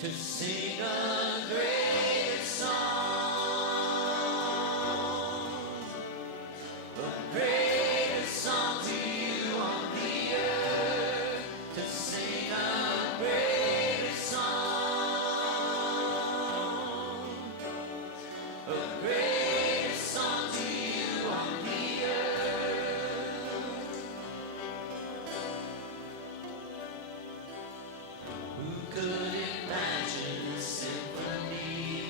to sing a greater song, a greater song to you on the earth, to sing a greater song, a greater song to you on the earth. Who could imagine a symphony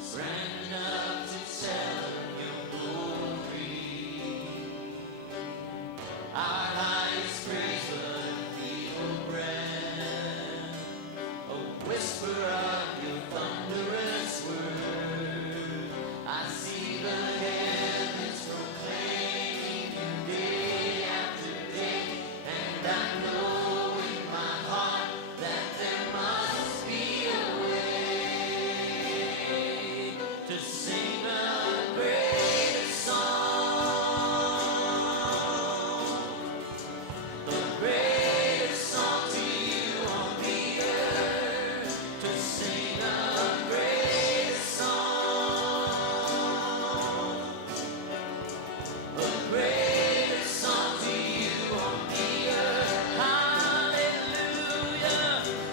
sprang up to tell your glory? Our highest praise, but a feeble brand, a whisper of your thunderous word. I see the heavens proclaiming you day after day, and I know in my heart that there must be a way to sing a greater song, a greater song to you on the earth, to sing a greater song, a greater song to you on the earth. Hallelujah,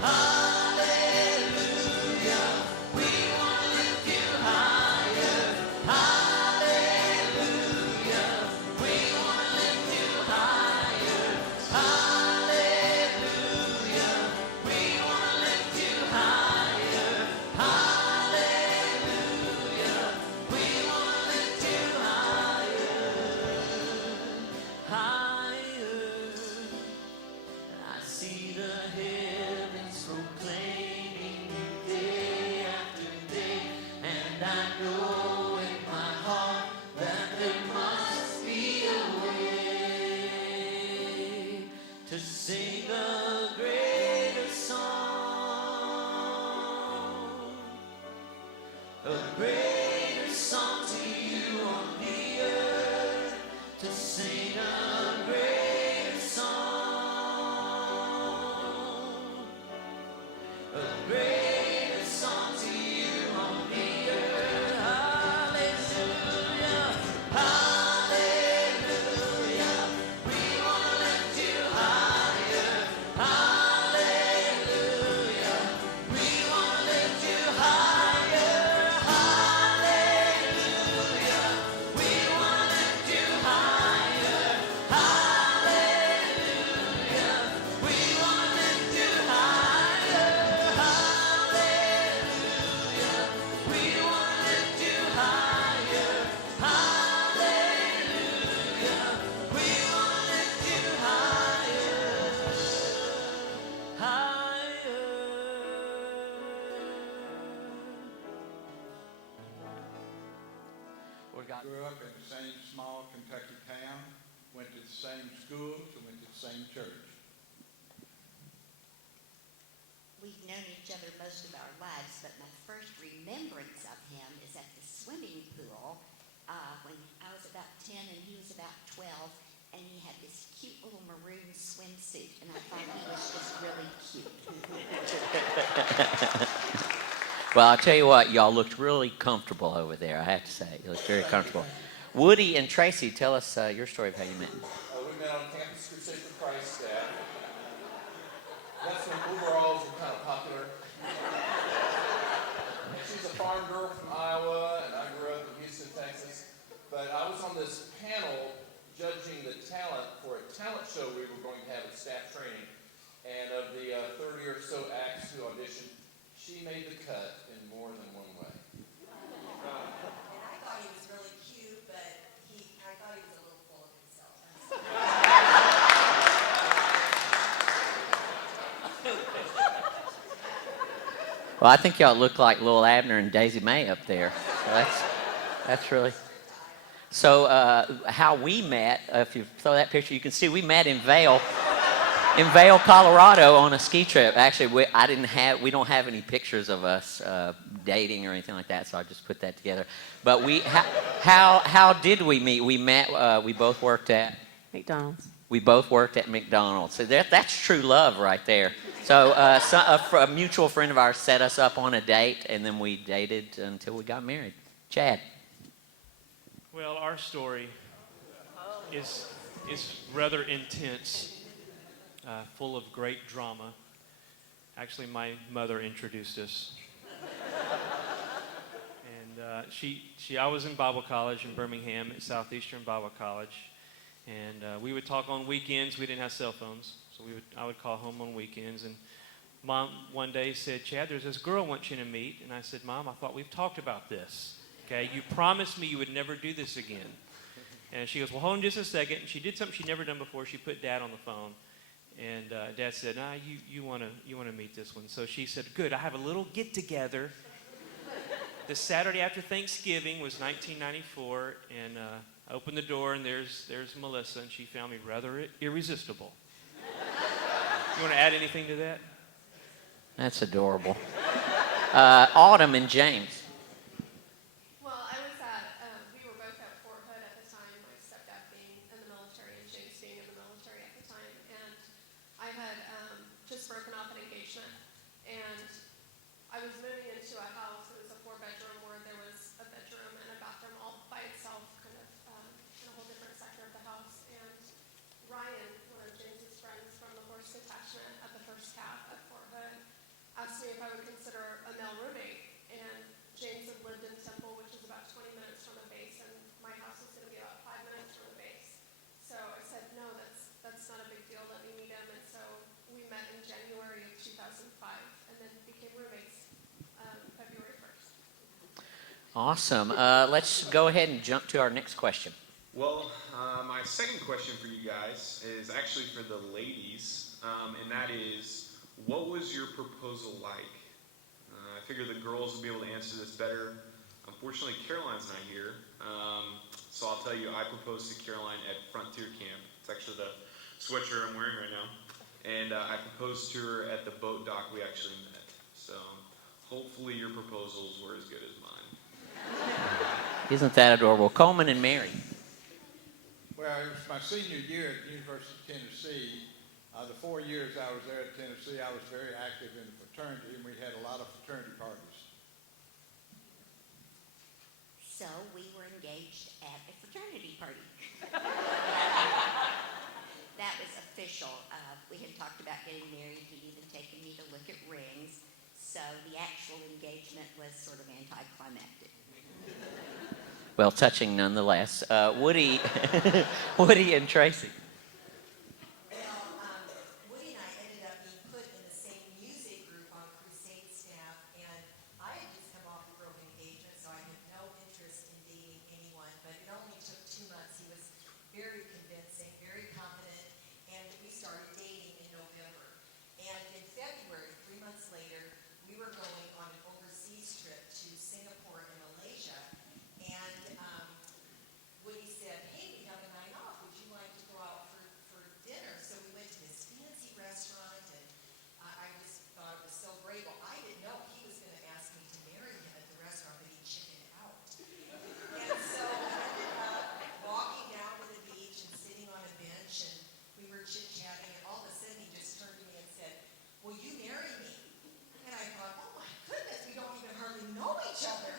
hallelujah, we want to lift you higher. Hallelujah, we want to lift you higher. Hallelujah, we want to lift you higher. Hallelujah, we want to lift you higher, higher. I see the heavens proclaiming you day after day, and I know in my heart that there must be a way to sing a greater song, a greater song to you on the earth, to sing a greater song, a greater song to you on the earth. Hallelujah, hallelujah, we want to lift you higher. Hallelujah, we want to lift you higher. Hallelujah, we want to lift you higher. Hallelujah, we want to lift you higher. Hallelujah, we want to lift you higher. Hallelujah, we want to lift you higher, higher. Lord God, Grew up in the same small Kentucky town, went to the same schools, and went to the same church. We've known each other most of our lives, but my first remembrance of him is at the swimming pool when I was about 10 and he was about 12, and he had this cute little maroon swimsuit, and I thought he was just really cute. well, I'll tell you what, y'all looked really comfortable over there, I have to say. You looked very comfortable. Woody and Tracy, tell us your story of how you met. We met on Campus Crusade for Christ staff. That's when overalls were kind of popular. And she's a farm girl from Iowa, and I grew up in Houston, Texas. But I was on this panel judging the talent for a talent show we were going to have at staff training. And of the 30 or so acts who auditioned, she made the cut in more than one way. And I thought he was really cute, but I thought he was a little full of himself. Well, I think y'all look like Lil Abner and Daisy May up there. So that's really... So how we met, if you throw that picture, you can see we met in Vail, Colorado on a ski trip. Actually, we don't have any pictures of us dating or anything like that, so I just put that together. But how did we meet? We met, we both worked at McDonald's. We both worked at McDonald's. So that's true love right there. So, a mutual friend of ours set us up on a date, and then we dated until we got married. Chad. Well, our story is rather intense, full of great drama. Actually, my mother introduced us. And I was in Bible college in Birmingham at Southeastern Bible College. And we would talk on weekends. We didn't have cell phones, so I would call home on weekends. And Mom one day said, "Chad, there's this girl I want you to meet." And I said, "Mom, I thought we've talked about this. Okay, you promised me you would never do this again." And she goes, "Well, hold on just a second." And she did something she'd never done before. She put Dad on the phone. And Dad said, "Nah, you wanna meet this one." So she said, "Good, I have a little get-together." The Saturday after Thanksgiving was 1994, and I opened the door, and there's Melissa, and she found me rather irresistible. You want to add anything to that? That's adorable. Autumn and James. Well, we were both at Fort Hood at the time, my stepdad being in the military and James being in the military at the time. And I had just broken off an engagement, and I was moving into a house. It was a 4-bedroom where there was a bedroom and a bathroom all by itself, kind of in a whole different sector of the house. And Ryan, one of James's friends from the horse detachment at the first cap at Fort Hood, asked me if I would consider a male roommate. And James had lived in Temple, which is about 20 minutes from the base, and my house was going to be about 5 minutes from the base. So I said, "No, that's not a big deal. Let me meet him." And so we met in January of 2005, and then became roommates February 1st. Awesome. Let's go ahead and jump to our next question. Well, my second question for you guys is actually for the ladies, and that is, what was your proposal like? I figure the girls will be able to answer this better. Unfortunately, Caroline's not here, so I'll tell you, I proposed to Caroline at Frontier Camp. It's actually the sweatshirt I'm wearing right now. And I proposed to her at the boat dock we actually met. So hopefully your proposals were as good as mine. Isn't that adorable? Coleman and Mary. Well, it was my senior year at the University of Tennessee. The 4 years I was there at Tennessee, I was very active in the fraternity, and we had a lot of fraternity parties. So we were engaged at a fraternity party. That was official. We had talked about getting married. He'd even taken me to look at rings. So the actual engagement was sort of anticlimactic. Well, touching nonetheless. Woody, Woody and Tracy. Well, Woody and I ended up being put in the same music group on Crusade staff, and I had just come off a broken engagement, so I had no interest in dating anyone, but it only took 2 months. He was very convincing, very confident, and we started dating in November. And in February, 3 months later, we were going on an overseas trip to Singapore and Malaysia, and Woody said, "Hey, we have a night off. Would you like to go out for dinner?" So we went to this fancy restaurant, and I just thought it was so great. Well, I didn't know he was going to ask me to marry him at the restaurant, but he chickened out. And so we ended up walking down to the beach and sitting on a bench, and we were chit-chatting, and all of a sudden he just turned to me and said, "Will you marry me?" And I thought, "Oh my goodness, we don't even hardly know each other."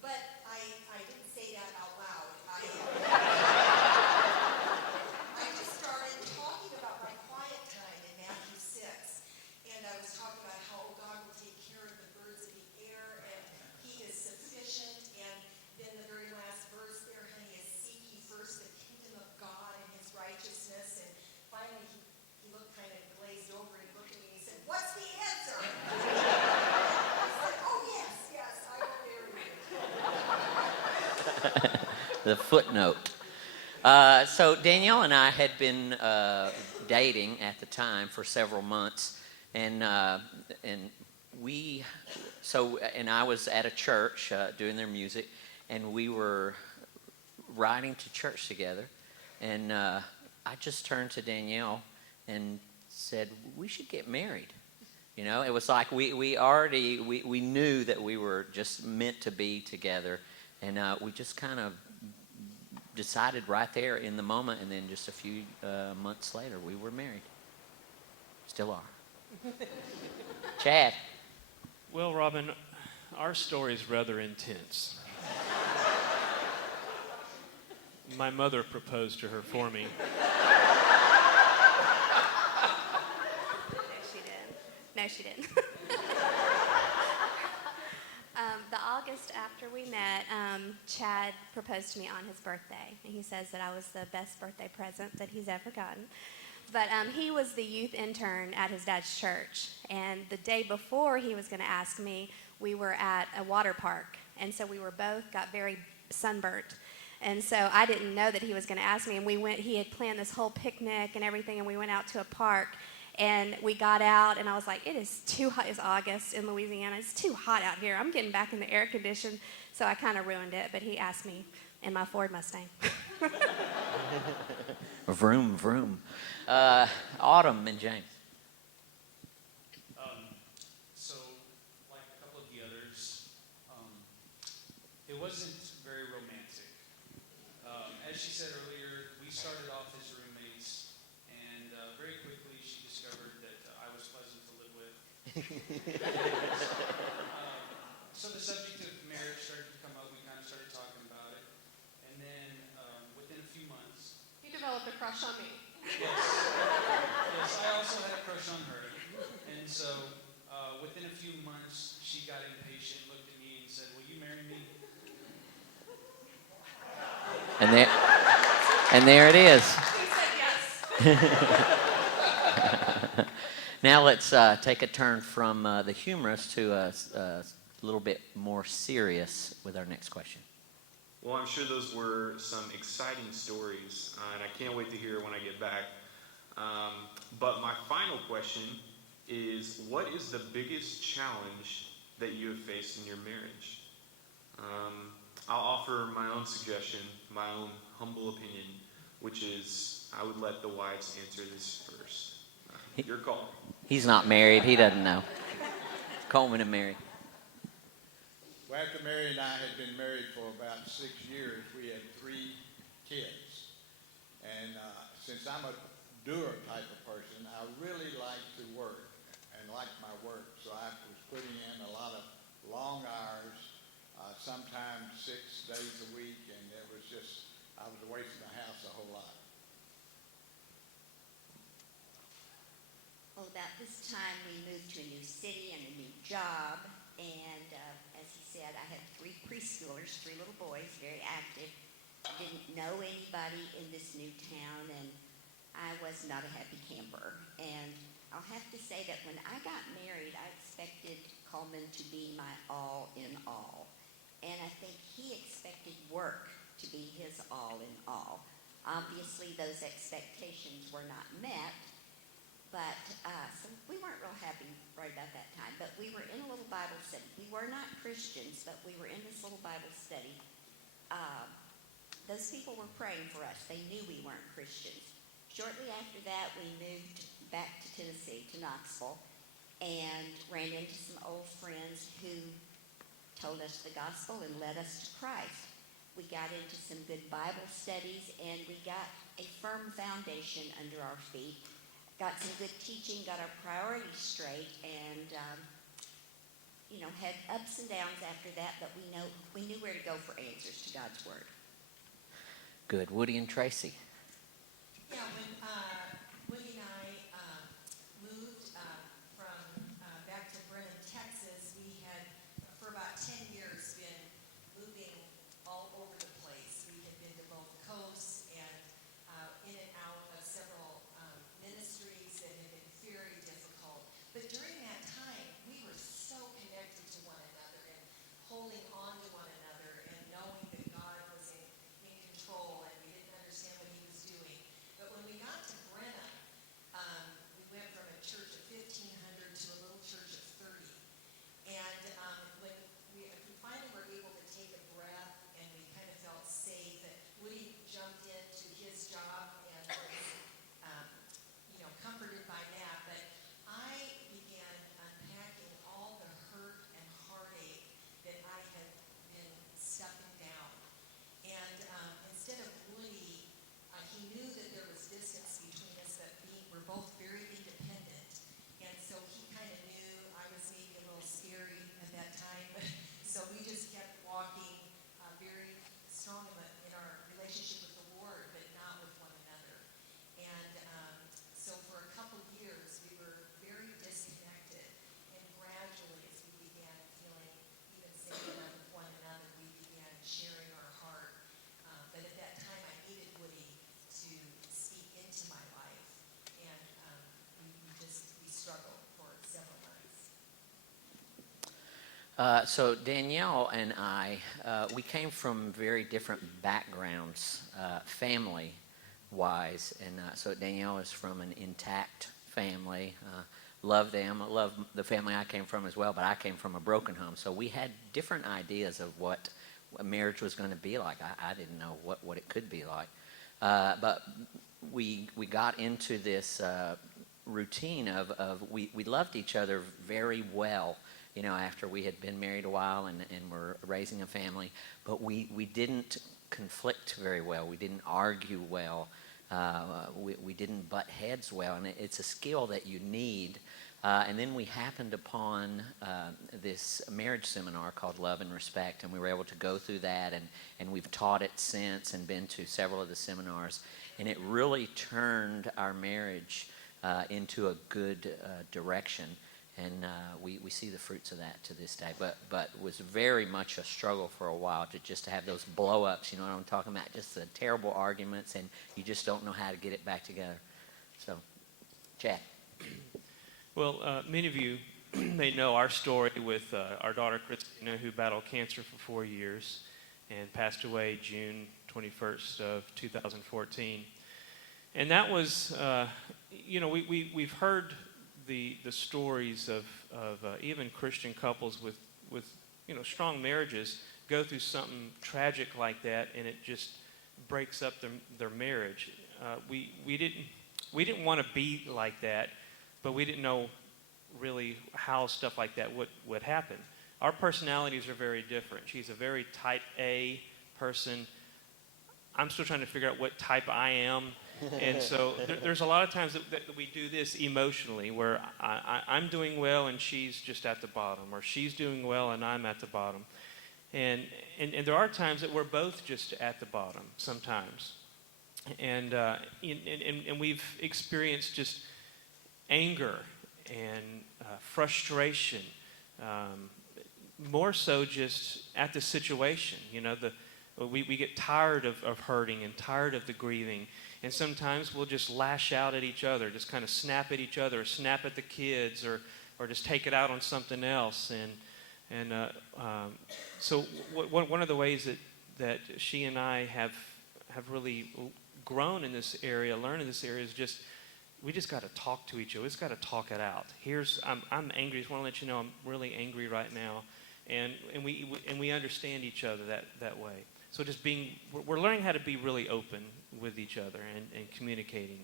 But I didn't say that out loud. I just started talking about my quiet time in Matthew 6. And I was talking about how God will take care of the birds of the air, and he is sufficient. And then the very last verse there, honey, is "Seek ye first the kingdom of God and his righteousness." And finally he looked kind of glazed over, and he looked at me and he said, "What's the answer?" I said, "Oh yes, I will marry you." The footnote. So Danielle and I had been dating at the time for several months, and I was at a church doing their music, and we were riding to church together, and I just turned to Danielle and said, "We should get married." You know, it was like we knew that we were just meant to be together, and we just kind of decided right there in the moment, and then just a few months later, we were married. Still are. Chad. Well, Robin, our story is rather intense. My mother proposed to her for me. No, she didn't. The August after we met, Chad proposed to me on his birthday. And he says that I was the best birthday present that he's ever gotten. But he was the youth intern at his dad's church. And the day before he was going to ask me, we were at a water park. And so we were both got very sunburnt. And so I didn't know that he was going to ask me. And he had planned this whole picnic and everything. And we went out to a park. And we got out, and I was like, it is too hot. It's August in Louisiana. It's too hot out here. I'm getting back in the air condition. So I kind of ruined it. But he asked me in my Ford Mustang. Vroom, vroom. Autumn and James. So, like a couple of the others, it wasn't very romantic. As she said earlier, we started off as roommates, and very quickly she discovered that I was pleasant to live with. So the subject of marriage started to come up. We kind of started talking about it, and then within a few months, You developed a crush on me. yes, I also had a crush on her, and so within a few months, she got impatient, looked at me, and said, "Will you marry me?" And there it is. He said yes. Now let's take a turn from the humorous to a little bit more serious with our next question. Well, I'm sure those were some exciting stories, and I can't wait to hear when I get back. But my final question is, what is the biggest challenge that you have faced in your marriage? I'll offer my own suggestion, my own humble opinion, which is I would let the wives answer this first. Your call. He's not married. He doesn't know. Coleman and Mary. Well, after Mary and I had been married for about 6 years, we had 3 kids. And since I'm a doer type of person, I really like to work and like my work. So I was putting in a lot of long hours, sometimes 6 days a week, and it was just, I was away from the house a whole lot. Well, about this time, we moved to a new city and a new job. And as he said, I had 3 preschoolers, 3 little boys, very active. I didn't know anybody in this new town, and I was not a happy camper. And I'll have to say that when I got married, I expected Coleman to be my all in all. And I think he expected work to be his all in all. Obviously, those expectations were not met. But so we weren't real happy right about that time. But we were in a little Bible study. We were not Christians, but we were in this little Bible study. Those people were praying for us. They knew we weren't Christians. Shortly after that, we moved back to Tennessee, to Knoxville, and ran into some old friends who told us the gospel and led us to Christ. We got into some good Bible studies, and we got a firm foundation under our feet. Got some good teaching, got our priorities straight, and had ups and downs after that, but we knew where to go for answers to God's word. Good. Woody and Tracy. Yeah, when Woody and I moved from back to Brenham, Texas, we had for about 10 years been moving all over the place. We had been to both coasts and in and out of several ministries that had been very difficult. But during that time, we were so connected to one another and holding on to one another and knowing that God was in control, and we didn't understand what he was doing. But when we got So Danielle and I, we came from very different backgrounds, family-wise, and so Danielle is from an intact family. Love them. I love the family I came from as well, but I came from a broken home, so we had different ideas of what a marriage was going to be like. I didn't know what it could be like, but we got into this routine of we loved each other very well, you know, after we had been married a while and were raising a family, but we didn't conflict very well. We didn't argue well. We didn't butt heads well, and it's a skill that you need. And then we happened upon this marriage seminar called Love and Respect, and we were able to go through that, and we've taught it since and been to several of the seminars, and it really turned our marriage into a good direction. And we see the fruits of that to this day. But it was very much a struggle for a while to have those blow-ups, you know what I'm talking about, just the terrible arguments, and you just don't know how to get it back together. So, Chad. Well, many of you may know our story with our daughter Christina, who battled cancer for 4 years and passed away June 21st of 2014. And that was, we've heard the stories of even Christian couples with strong marriages go through something tragic like that, and it just breaks up their marriage. We didn't want to be like that, but we didn't know really how stuff like that would happen. Our personalities are very different. She's a very type A person. I'm still trying to figure out what type I am. And so there's a lot of times that we do this emotionally, where I'm doing well and she's just at the bottom, or she's doing well and I'm at the bottom. And there are times that we're both just at the bottom sometimes. And we've experienced just anger and frustration, more so just at the situation. We get tired of hurting and tired of the grieving. And sometimes we'll just lash out at each other, just kind of snap at each other, or snap at the kids, or just take it out on something else. So one of the ways that she and I have really grown in this area, learned in this area, is we just got to talk to each other. We just got to talk it out. I'm angry. I just want to let you know I'm really angry right now, and we understand each other that way. So we're learning how to be really open with each other and communicating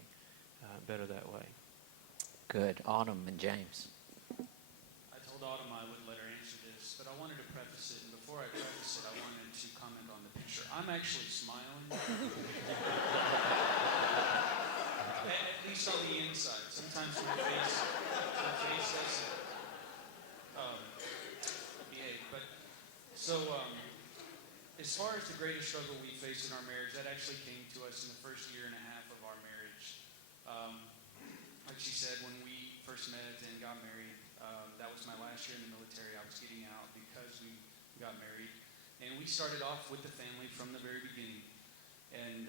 better that way. Good. Autumn and James. I told Autumn I wouldn't let her answer this, but I wanted to preface it, and before I preface it, I wanted to comment on the picture. I'm actually smiling. At least on the inside. Sometimes my face doesn't behave. But so, as far as the greatest struggle we faced in our marriage, that actually came to us in the first year and a half of our marriage. Like she said, when we first met and got married, that was my last year in the military. I was getting out because we got married. And we started off with the family from the very beginning. And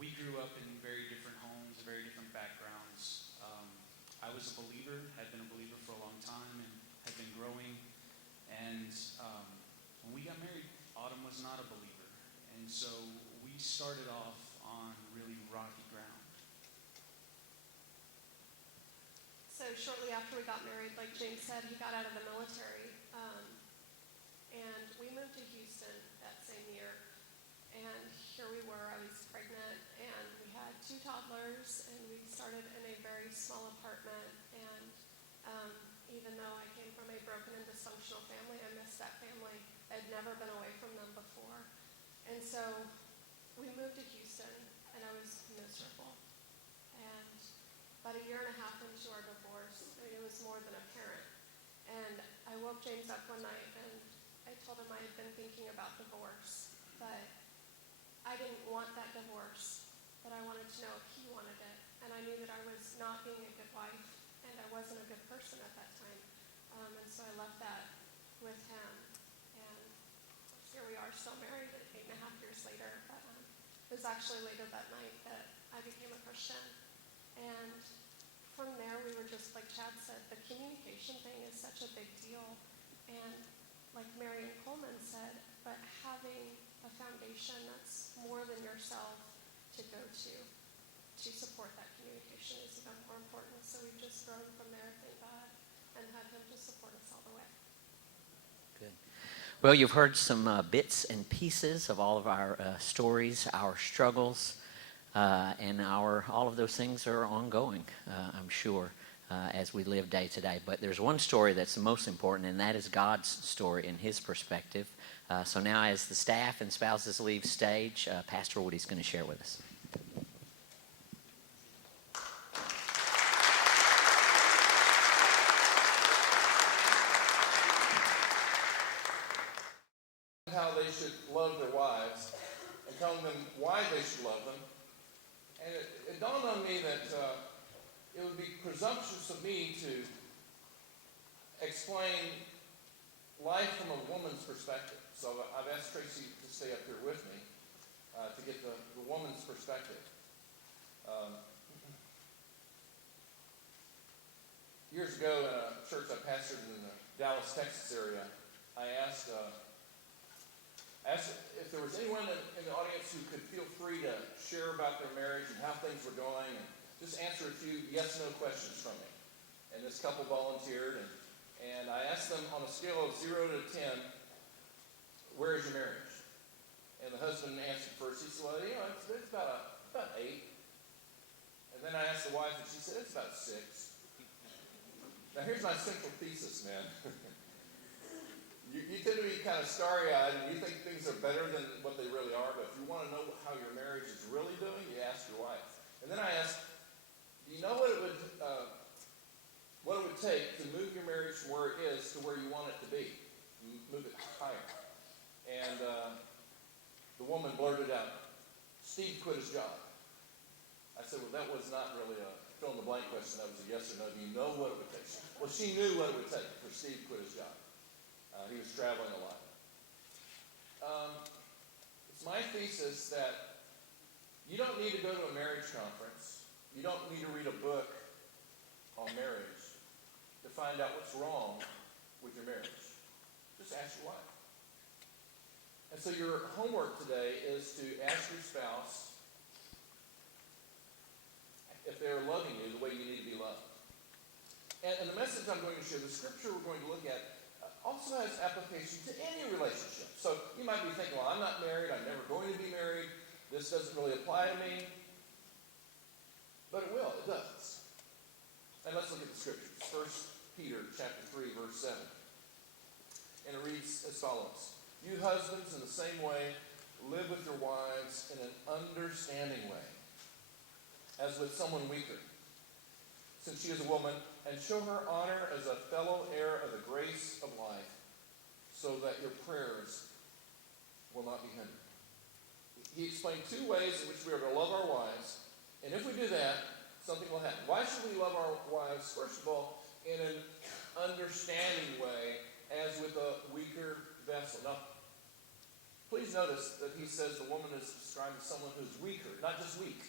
we grew up in very different homes, very different backgrounds. I was a believer, had been a believer for a long time, and had been growing. And when we got married, Autumn was not a believer. And so we started off on really rocky ground. So shortly after we got married, like James said, he got out of the military. And we moved to Houston that same year. And here we were, I was pregnant, and we had 2 toddlers, and we started in a very small apartment. And even though I came from a broken and dysfunctional family, I missed that family. I'd never been away from them before. And so we moved to Houston, and I was miserable. And about a year and a half into our divorce, it was more than apparent. And I woke James up one night, and I told him I had been thinking about divorce, but I didn't want that divorce, but I wanted to know if he wanted it. And I knew that I was not being a good wife, and I wasn't a good person at that time. And so I left that with him. And here we are, still married 8.5 years later. But it was actually later that night that I became a Christian. And from there, we were just, like Chad said, the communication thing is such a big deal. And like Marion Coleman said, but having a foundation that's more than yourself to go to support that communication is even more important. So we've just grown from there, thank God, and had him to support us all the way. Good. Well, you've heard some bits and pieces of all of our stories, our struggles, and all of those things are ongoing, I'm sure, as we live day to day. But there's one story that's the most important, and that is God's story in his perspective. So now as the staff and spouses leave stage, Pastor Woody's going to share with us. How they should love their wives and telling them why they should love them. And it dawned on me that it would be presumptuous of me to explain life from a woman's perspective. So I've asked Tracy to stay up here with me to get the woman's perspective. Years ago in a church I pastored in the Dallas, Texas area, I asked if there was anyone in the audience who could feel free to share about their marriage and how things were going, and just answer a few yes/no questions from me. And this couple volunteered, and I asked them on a scale of 0 to 10, where is your marriage? And the husband answered first. He said, well, it's about 8. And then I asked the wife, and she said, it's about 6. Now here's my central thesis, man. You tend to be kind of starry-eyed, and you think things are better than what they really are, but if you want to know how your marriage is really doing, you ask your wife. And then I asked, do you know what it would take to move your marriage from where it is to where you want it to be? Move it higher. And the woman blurted out, Steve quit his job. I said, well, that was not really a fill-in-the-blank question. That was a yes or no. Do you know what it would take? Well, she knew what it would take for Steve to quit his job. He was traveling a lot. It's my thesis that you don't need to go to a marriage conference. You don't need to read a book on marriage to find out what's wrong with your marriage. Just ask your wife. And so your homework today is to ask your spouse if they're loving you the way you need to be loved. And the message I'm going to share, the scripture we're going to look at, also has application to any relationship. So you might be thinking, well, I'm not married, I'm never going to be married, this doesn't really apply to me. But it will, it does. And let's look at the scriptures. 1 Peter chapter 3, verse 7. And it reads as follows. You husbands, in the same way, live with your wives in an understanding way, as with someone weaker, since she is a woman, and show her honor as a fellow heir of the grace of life, so that your prayers will not be hindered. He explained 2 ways in which we are to love our wives, and if we do that, something will happen. Why should we love our wives? First of all, in an understanding way, as with a weaker vessel. Now, please notice that he says the woman is described as someone who's weaker, not just weak.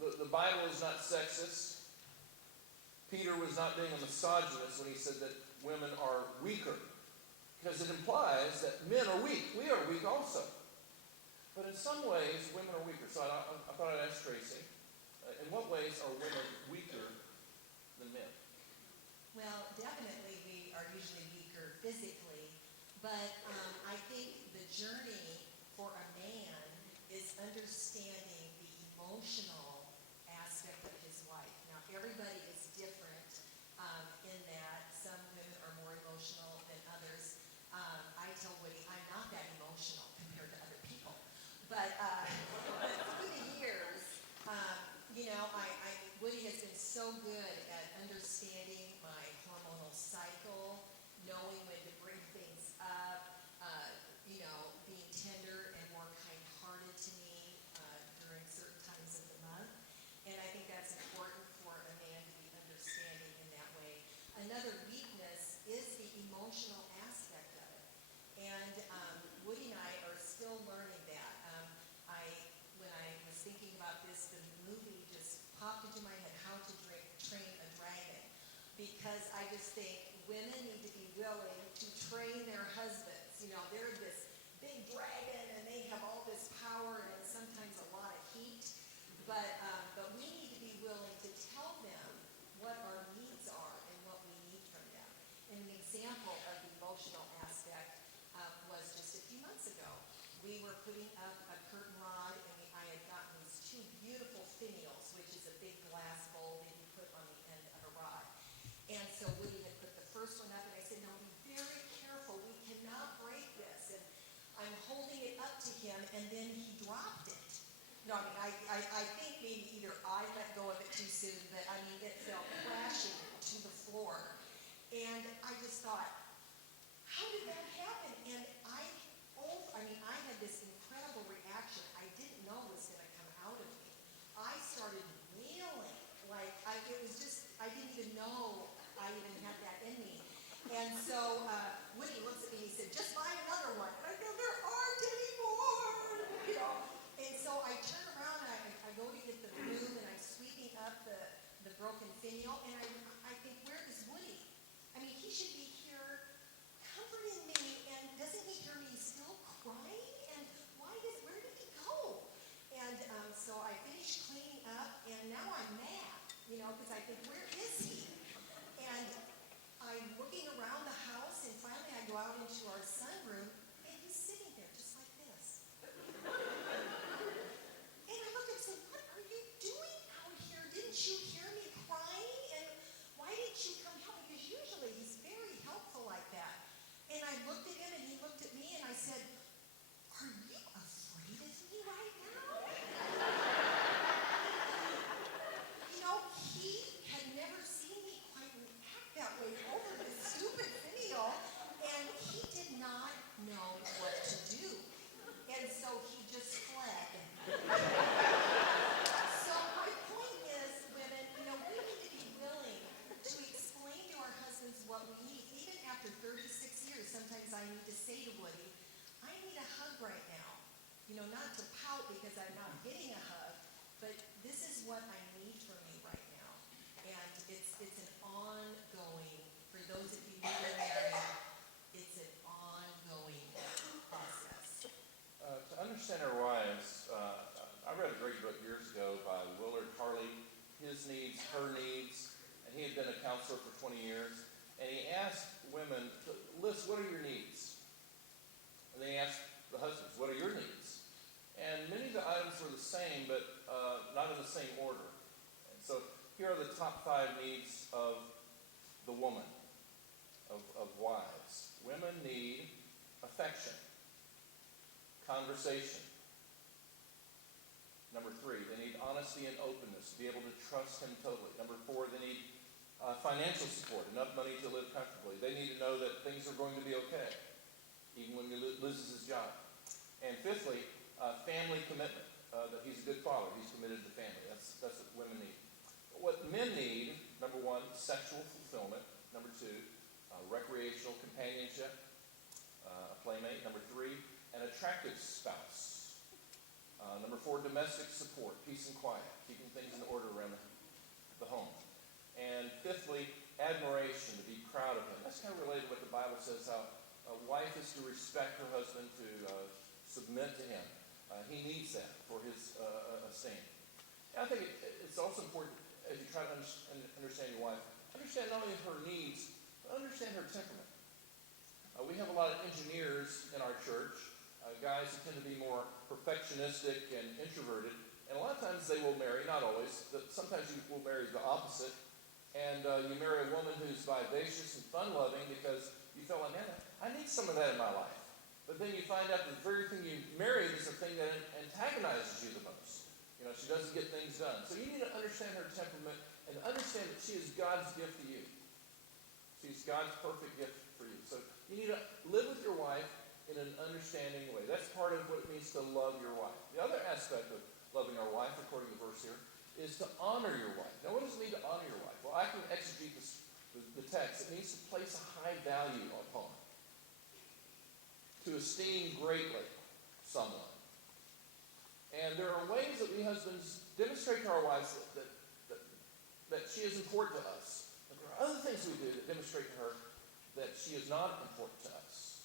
The Bible is not sexist. Peter was not being a misogynist when he said that women are weaker, because it implies that men are weak. We are weak also. But in some ways, women are weaker. So I thought I'd ask Tracy, in what ways are women weaker than men? Well, definitely we are usually weaker physically, but I think the journey for a man is understanding the emotional aspect of his wife. Now, everybody is different in that some women are more emotional than others. I tell Woody I'm not that emotional compared to other people, but through the years, Woody has been so good at understanding my hormonal cycle, knowing when to bring things up, being tender and more kind-hearted to me during certain times of the month. And I think that's important for a man to be understanding in that way. Another weakness is the emotional aspect of it. And Woody and I are still learning that. When I was thinking about this, the movie just popped into my head, How to Train a Dragon. Because I just think women need to be willing to train their husbands. You know, they're this big dragon and they have all this power and sometimes a lot of heat. But we need to be willing to tell them what our needs are and what we need from them. And an example of the emotional aspect was just a few months ago. We were putting up a curtain rod, and I had gotten these two beautiful finials, which is a big glass bowl that you put on the end of a rod. And so Woody had put the first one up, and I said, "No, be very careful. We cannot break this." And I'm holding it up to him, and then he dropped it. No, I mean, I think maybe either I let go of it too soon, but I mean, it fell crashing to the floor. And I just thought, how did that happen? And I had this incredible reaction I didn't know was going to come out of me. I started wailing, it was just, I didn't even know I even had that in me. And so Woody looks at me and he said, "Just buy another one." And I go, "There aren't any more," you know. And so I turn around and I go to get the broom and I'm sweeping up the broken finial, and I think, where is Woody? I mean, he should be here comforting me, and doesn't he hear me still crying? And where did he go? And so I finished cleaning up, and now I'm mad, you know, because I think, where is he? And I'm looking around the house, and finally I go out into our sunroom, and he's sitting there just like this. And I look and say, "What are you doing out here? Didn't you hear me crying? And why didn't you come help me?" Because usually he's very helpful like that. And I looked at him and he looked at me and I said, "Are you afraid of me right now?" You know, he had never seen me quite act that way over this stupid video, and he did not know what to do. And so he just fled. So my point is, women, you know, we need to be willing to explain to our husbands what we need. Even after 36 years, sometimes I need to say to Woody, "I need a hug right now." You know, not to pout because I'm not getting a hug, but this is what I need from you right now. And it's an ongoing, for those of you who are married, it's an ongoing process. To understand our wives, I read a great book years ago by Willard Harley, His Needs, Her Needs, and he had been a counselor for 20 years, and he asked women to list, what are your needs? And then he asked the husbands, what are your needs? And many of the items were the same, but not in the same order. And so here are the top 5 needs of the woman, of wives. Women need affection, conversation. Number 3, they need honesty and openness, to be able to trust him totally. Number 4, they need financial support, enough money to live comfortably. They need to know that things are going to be okay, even when he loses his job. And 5thly, family commitment, that he's a good father, he's committed to the family. That's what women need. What men need, number 1, sexual fulfillment. Number 2, recreational companionship, a playmate. Number 3, an attractive spouse. Number 4, domestic support, peace and quiet, keeping things in order around the home. And 5thly, admiration, to be proud of him. That's kind of related to what the Bible says, how a wife is to respect her husband, to submit to him. He needs that for his esteem. And I think it's also important, as you try to understand your wife, understand not only her needs, but understand her temperament. We have a lot of engineers in our church, guys who tend to be more perfectionistic and introverted, and a lot of times they will marry, not always, but sometimes you will marry the opposite, and you marry a woman who's vivacious and fun-loving because you feel like, man, I need some of that in my life. But then you find out that the very thing you married is the thing that antagonizes you the most. You know, she doesn't get things done. So you need to understand her temperament and understand that she is God's gift to you. She's God's perfect gift for you. So you need to live with your wife in an understanding way. That's part of what it means to love your wife. The other aspect of loving our wife, according to the verse here, is to honor your wife. Now, what does it mean to honor your wife? Well, I can exegete the text. It means to place a high value upon, to esteem greatly someone. And there are ways that we husbands demonstrate to our wives that she is important to us. But there are other things we do that demonstrate to her that she is not important to us.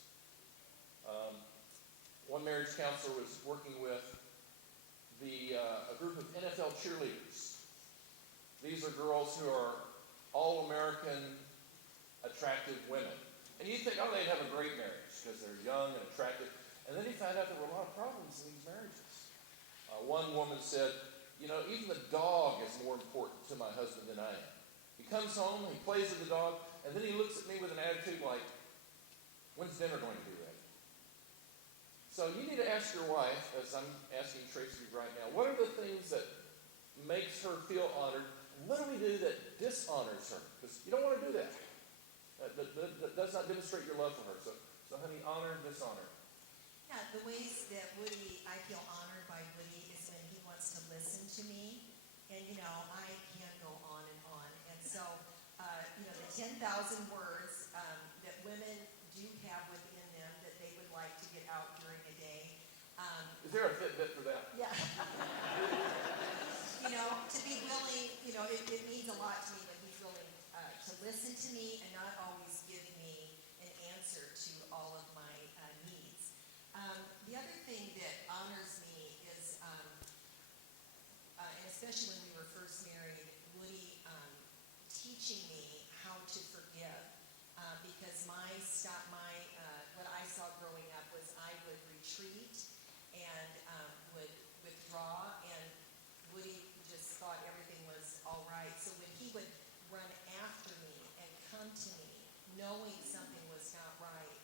One marriage counselor was working with a group of NFL cheerleaders. These are girls who are all-American, attractive women. And you think, oh, they'd have a great marriage because they're young and attractive. And then he found out there were a lot of problems in these marriages. One woman said, you know, even the dog is more important to my husband than I am. He comes home, he plays with the dog, and then he looks at me with an attitude like, when's dinner going to be ready? So you need to ask your wife, as I'm asking Tracy right now, what are the things that makes her feel honored? What do we do that dishonors her? Because you don't want to do that. That does not demonstrate your love for her. So honey, honor and dishonor. Yeah, the ways that I feel honored by Woody is when he wants to listen to me. And, you know, I can go on and on. And so, you know, the 10,000 words that women do have within them that they would like to get out during a day. Is there a Fitbit for that? Yeah. You know, to be willing, you know, it means a lot to me when he's willing to listen to me and not always give me an answer to all of my needs. The other thing that honors me is, and especially when we were first married, Woody teaching me how to forgive. Because what I saw growing up was I would retreat and would withdraw, and Woody just thought everything was all right. So when he would run after me and come to me, knowing something was not right,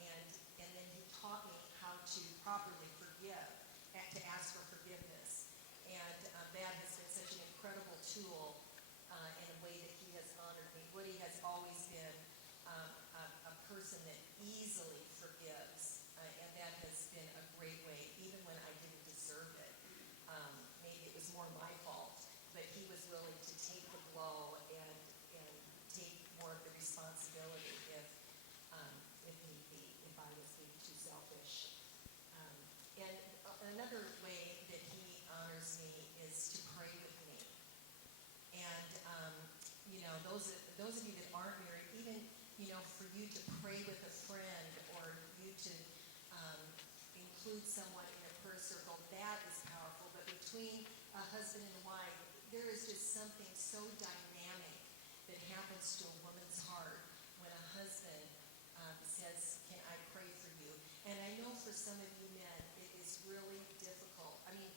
and then he taught me how to properly forgive, and to ask for forgiveness. And that has been such an incredible tool in a way that he has honored me. Woody has always been a person that easily forgives, and that has been a great way, even when I didn't deserve it. Maybe it was more my fault, but he was willing to take the blow and take more of the responsibility if need be, if I was being too selfish. And another way that he honors me is to pray with me. And you know, those of you that aren't married, even, you know, for you to pray with a friend, or you to include someone in a prayer circle, that is powerful. But between a husband and a wife, there is just something so dynamic that happens to a woman's heart when a husband says, can I pray for you? And I know for some of you men, it is really difficult. I mean,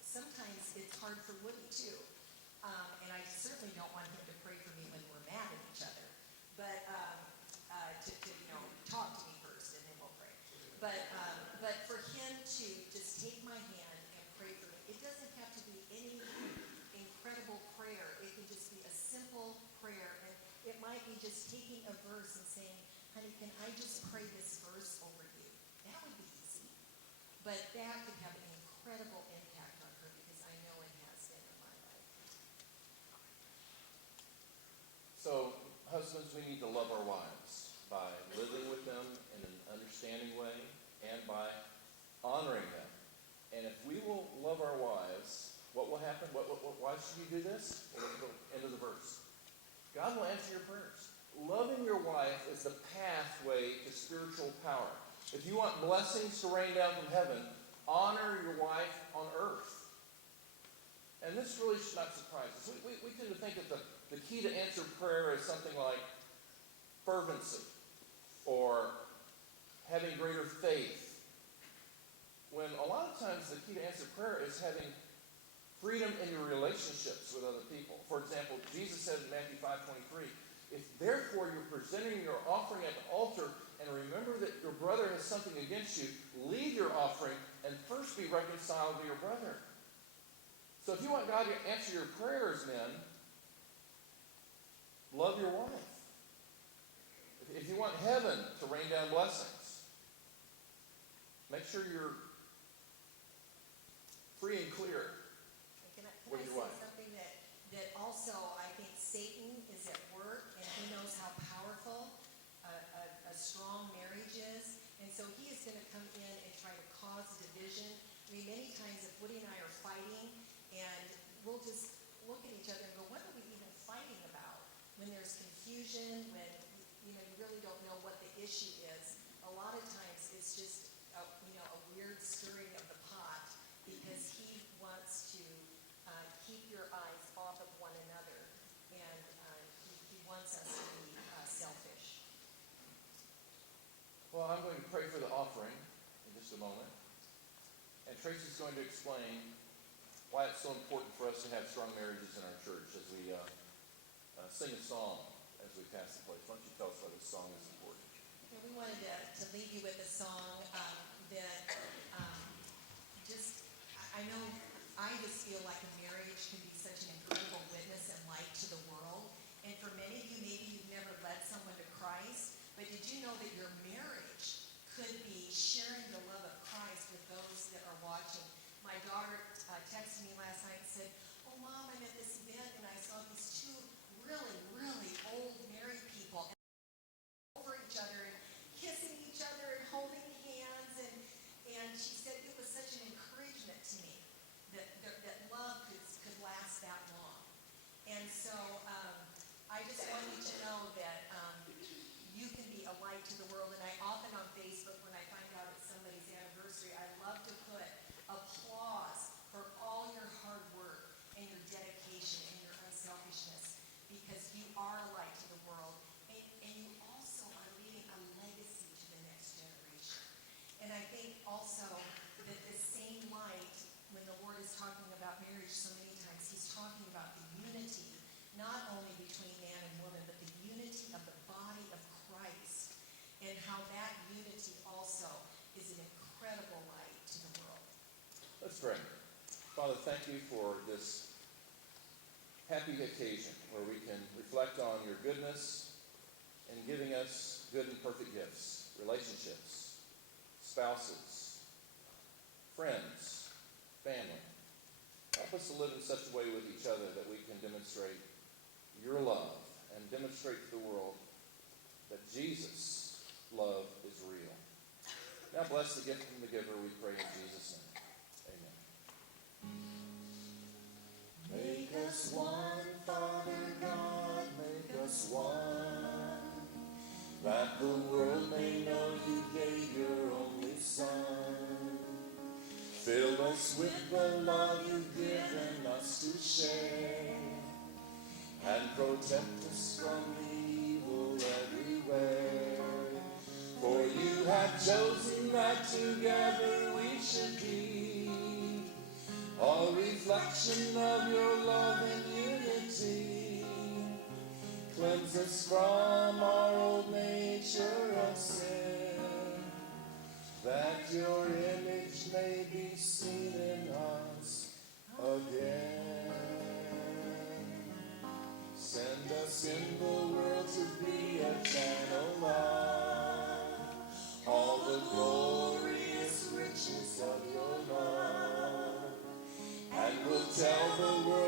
sometimes it's hard for Woody too. And I certainly don't want him to pray for me when we're mad at each other. But to you know, talk to me first and then we'll pray. But for him to just take my hand and pray for me, it doesn't have to be any incredible prayer. It can just be a simple prayer. And it might be just taking a verse and saying, honey, can I just pray this verse over you? That would be easy. But that could have an incredible impact on her, because I know it has been in my life. So, husbands, we need to love our wives by living with them in an understanding way and by honoring them. And if we will love our wives, what will happen? Why should you do this? Well, let's go into the verse. God will answer your prayers. Loving your wife is the pathway to spiritual power. If you want blessings to rain down from heaven, honor your wife on earth. And this really should not surprise us. We tend to think that the key to answer prayer is something like fervency or having greater faith. When a lot of times the key to answer prayer is having freedom in your relationships with other people. For example, Jesus said in Matthew 5:23, if therefore you're presenting your offering at the altar and remember that your brother has something against you, leave your offering and first be reconciled to your brother. So if you want God to answer your prayers, men, love your wife. If you want heaven to rain down blessings, make sure you're free and clear. Can I with say your wife. something that also I think Satan is at work, and he knows how powerful a strong marriage is, and so he is going to come in and try to cause division. I mean, many times if Woody and I are fighting, and we'll just look at each other and go, what are we even fighting about? When there's confusion, when, you really don't know what the issue is. A lot of times it's just, a weird stirring of the pot because he wants to keep your eyes off of one another, and he wants us to be selfish. Well, I'm going to pray for the offering in just a moment. And Tracy's going to explain why it's so important for us to have strong marriages in our church as we sing a song as we pass the place. Why don't you tell us why this song is important? And we wanted to leave you with a song that I know, I just feel like a marriage can be such an incredible witness and light to the world. And for many of you, maybe you've never led someone to Christ, but did you know that your marriage could be sharing the love of Christ with those that are watching? My daughter texted me last night and said, "Oh, Mom, I'm at this event and I saw these two really, really old married people over each other and kissing each other and holding hands." And she said it was such an encouragement to me that love could last that long. And so I just want you to know that you can be a light to the world. And I often on Facebook, when I find out it's somebody's anniversary, I love to put applause for all your hard work and your dedication and your unselfishness, because you are a light to the world, and you also are leaving a legacy to the next generation. And I think also that this same light, when the Lord is talking about marriage so many times, he's talking about the unity, not only between man and woman, but the unity of the body of Christ, and how that unity also is an incredible light to the world. Let's pray. Father, thank you for this happy occasion where we can reflect on your goodness and giving us good and perfect gifts, relationships, spouses, friends, family. Help us to live in such a way with each other that we can demonstrate your love and demonstrate to the world that Jesus' love is real. Now bless the gift from the giver, we pray in Jesus' name. Amen. Make us one, Father God, make us one, that the world may know you gave your only Son. Fill us with the love you've given us to share, and protect us from the evil everywhere. For you have chosen that together we should be a reflection of your love and unity. Cleanse us from our old nature of sin, that your image may be seen in us again. Send us in the world to be a channel of all the glorious riches of your love, and we'll tell the world